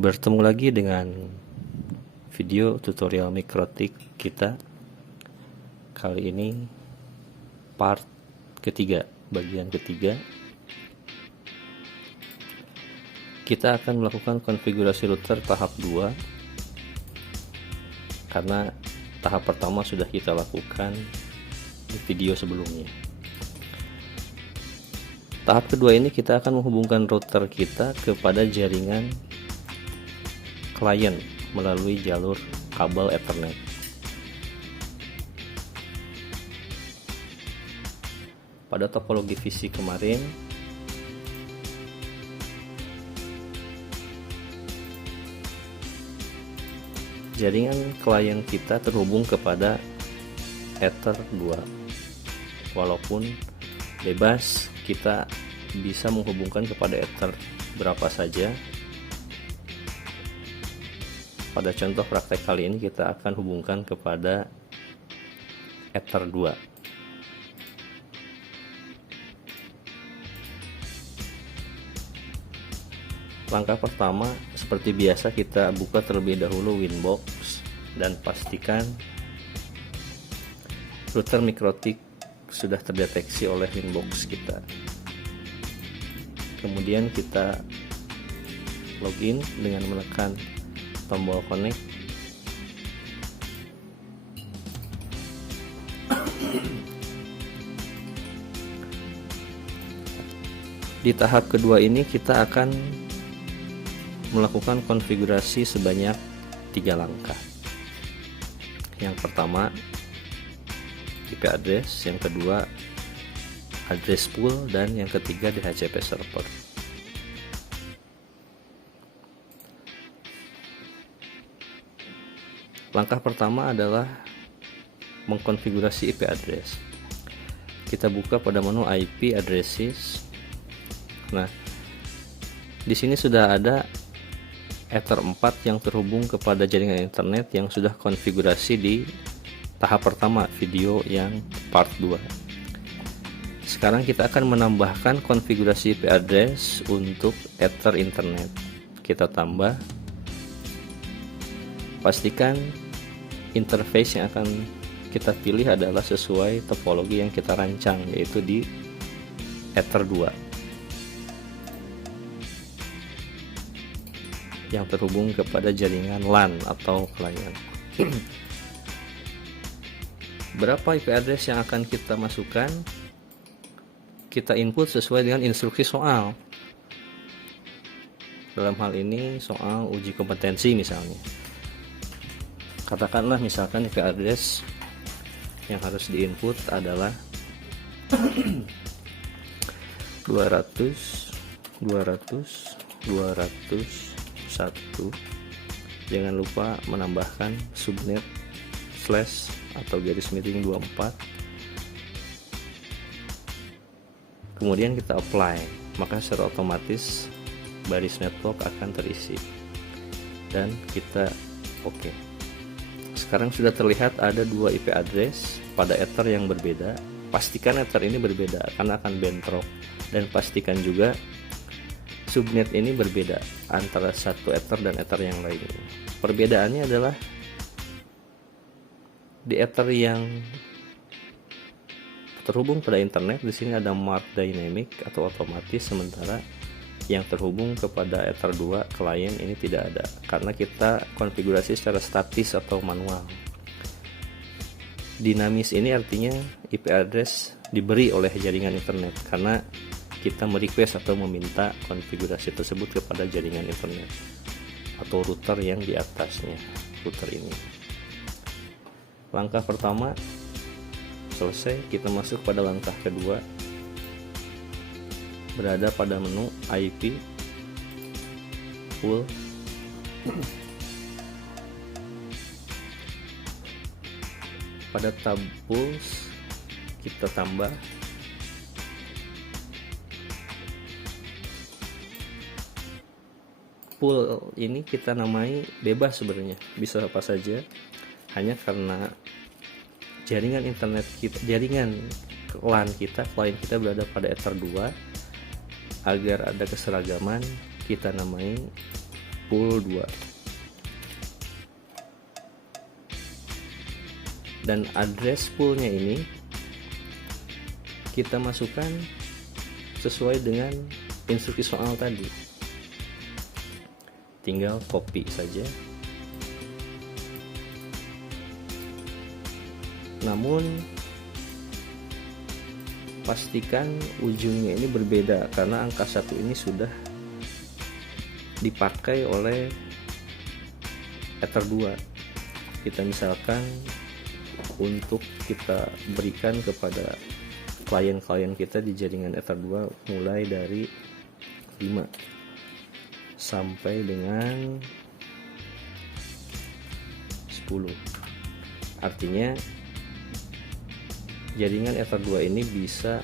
Bertemu lagi dengan video tutorial mikrotik kita. Kali ini part ketiga, bagian ketiga. Kita akan melakukan konfigurasi router tahap 2 karena tahap pertama sudah kita lakukan di video sebelumnya. Tahap kedua ini kita akan menghubungkan router kita kepada jaringan klien melalui jalur kabel Ethernet. Pada topologi visi kemarin, jaringan klien kita terhubung kepada Ether 2. Walaupun bebas, kita bisa menghubungkan kepada Ether berapa saja. Pada contoh praktek kali ini kita akan hubungkan kepada Ether 2. Langkah pertama, seperti biasa kita buka terlebih dahulu Winbox dan pastikan router mikrotik sudah terdeteksi oleh Winbox kita. Kemudian kita login dengan menekan tombol connect. Di tahap kedua ini kita akan melakukan konfigurasi sebanyak 3 langkah. Yang pertama IP address, yang kedua address pool, dan yang ketiga DHCP server. Langkah pertama adalah mengkonfigurasi IP address. Kita buka pada menu IP addresses. Nah, di sini sudah ada Ether 4 yang terhubung kepada jaringan internet yang sudah konfigurasi di tahap pertama video yang part 2. Sekarang kita akan menambahkan konfigurasi IP address untuk Ether internet. Kita tambah. Pastikan interface yang akan kita pilih adalah sesuai topologi yang kita rancang, yaitu di Ether 2 yang terhubung kepada jaringan LAN atau klien. Berapa IP address yang akan kita masukkan? Kita input sesuai dengan instruksi soal. Dalam hal ini soal uji kompetensi misalnya. Katakanlah misalkan IP address yang harus diinput adalah 200.200.201. Jangan lupa menambahkan subnet slash atau garis miring 24. Kemudian kita apply, maka secara otomatis baris network akan terisi dan kita oke. Sekarang sudah terlihat ada 2 IP address pada Ether yang berbeda. Pastikan Ether ini berbeda karena akan bentrok, dan pastikan juga subnet ini berbeda antara satu Ether dan Ether yang lainnya. Perbedaannya adalah di Ether yang terhubung pada internet, di sini ada mark dynamic atau otomatis, sementara yang terhubung kepada Ether 2 klien ini tidak ada karena kita konfigurasi secara statis atau manual. Dinamis ini artinya IP address diberi oleh jaringan internet karena kita merequest atau meminta konfigurasi tersebut kepada jaringan internet atau router yang di atasnya, router ini. Langkah pertama selesai, kita masuk pada langkah kedua. Berada pada menu IP pool. Pada tab pools kita tambah pool ini, kita namai bebas sebenarnya, bisa apa saja, hanya karena jaringan internet kita, jaringan LAN kita, klien kita berada pada Ether 2. Agar ada keseragaman, kita namai pool 2. Dan address poolnya ini kita masukkan sesuai dengan instruksi soal tadi. Tinggal copy saja. Namun pastikan ujungnya ini berbeda karena angka 1 ini sudah dipakai oleh Ether 2. Kita misalkan untuk kita berikan kepada klien-klien kita di jaringan Ether 2 mulai dari 5 sampai dengan 10. Artinya jaringan Ether 2 ini bisa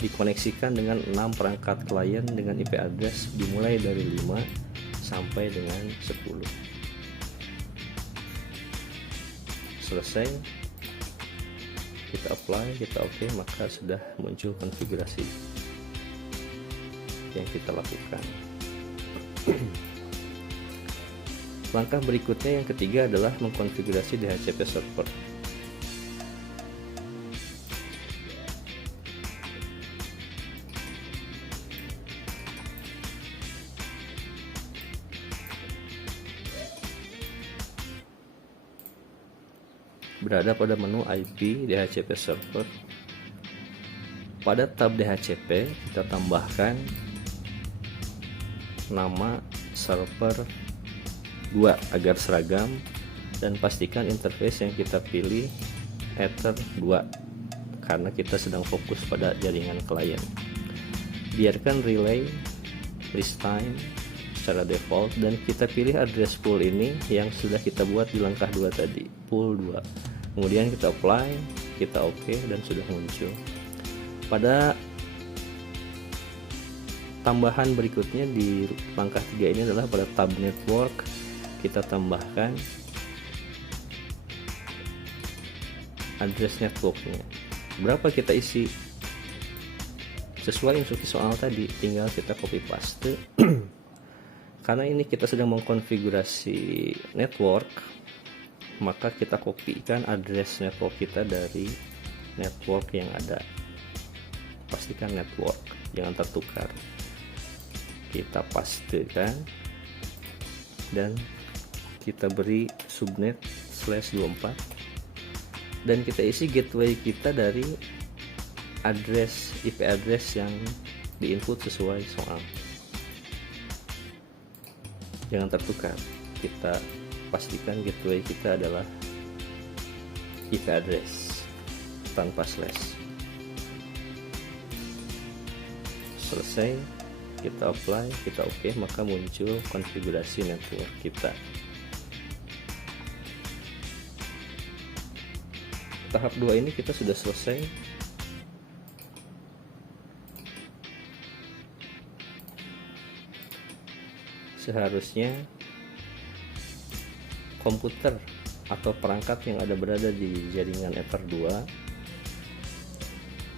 dikoneksikan dengan 6 perangkat klien dengan IP address dimulai dari 5 sampai dengan 10. Selesai, kita apply, kita oke, maka sudah muncul konfigurasi yang kita lakukan. Langkah berikutnya yang ketiga adalah mengkonfigurasi DHCP server. Berada pada menu IP DHCP server. Pada tab DHCP kita tambahkan nama server 2 agar seragam dan pastikan interface yang kita pilih Ether 2 karena kita sedang fokus pada jaringan klien. Biarkan relay list time secara default dan kita pilih address pool ini yang sudah kita buat di langkah 2 tadi, pool 2. Kemudian kita apply, kita oke, dan sudah muncul. Pada tambahan berikutnya di langkah 3 ini adalah pada tab network kita tambahkan address networknya. Berapa kita isi sesuai instruksi soal tadi, tinggal kita copy paste. Karena ini kita sedang mengkonfigurasi network, maka kita kopikan address network kita dari network yang ada. Pastikan network, jangan tertukar. Kita pastekan dan kita beri subnet /24 dan kita isi gateway kita dari address IP address yang diinput sesuai soal. Jangan tertukar. Kita pastikan gateway kita adalah IP address tanpa slash. Selesai, kita apply, kita oke, maka muncul konfigurasi network kita. Tahap 2 ini kita sudah selesai. Seharusnya komputer atau perangkat yang berada di jaringan Ether 2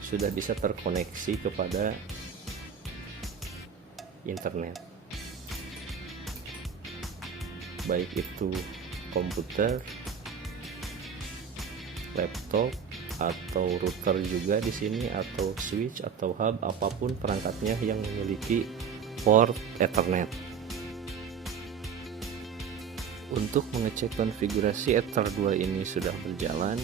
sudah bisa terkoneksi kepada internet, baik itu komputer, laptop, atau router juga di sini, atau switch atau hub, apapun perangkatnya yang memiliki port Ethernet. Untuk mengecek konfigurasi Ether 2 ini sudah berjalan,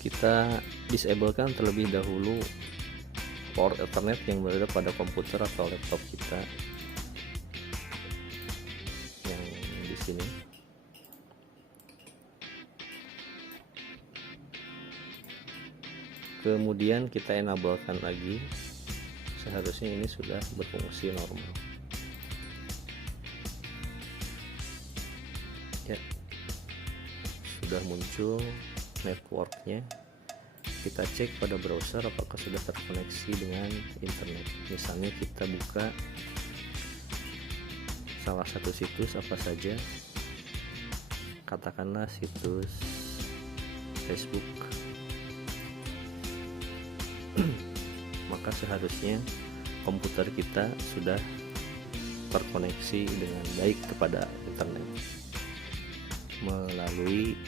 kita disablekan terlebih dahulu port Ethernet yang berada pada komputer atau laptop kita yang di sini. Kemudian kita enablekan lagi, seharusnya ini sudah berfungsi normal. Ya, sudah muncul networknya. Kita cek pada browser apakah sudah terkoneksi dengan internet. Misalnya kita buka salah satu situs apa saja, katakanlah situs Facebook. Maka seharusnya komputer kita sudah terkoneksi dengan baik kepada internet melalui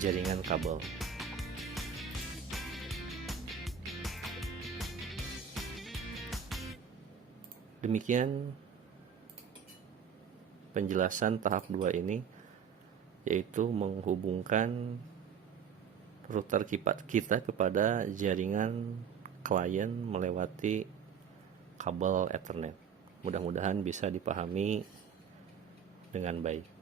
jaringan kabel. Demikian penjelasan tahap 2 ini, yaitu menghubungkan router kita kepada jaringan klien melewati kabel Ethernet. Mudah-mudahan bisa dipahami dengan baik.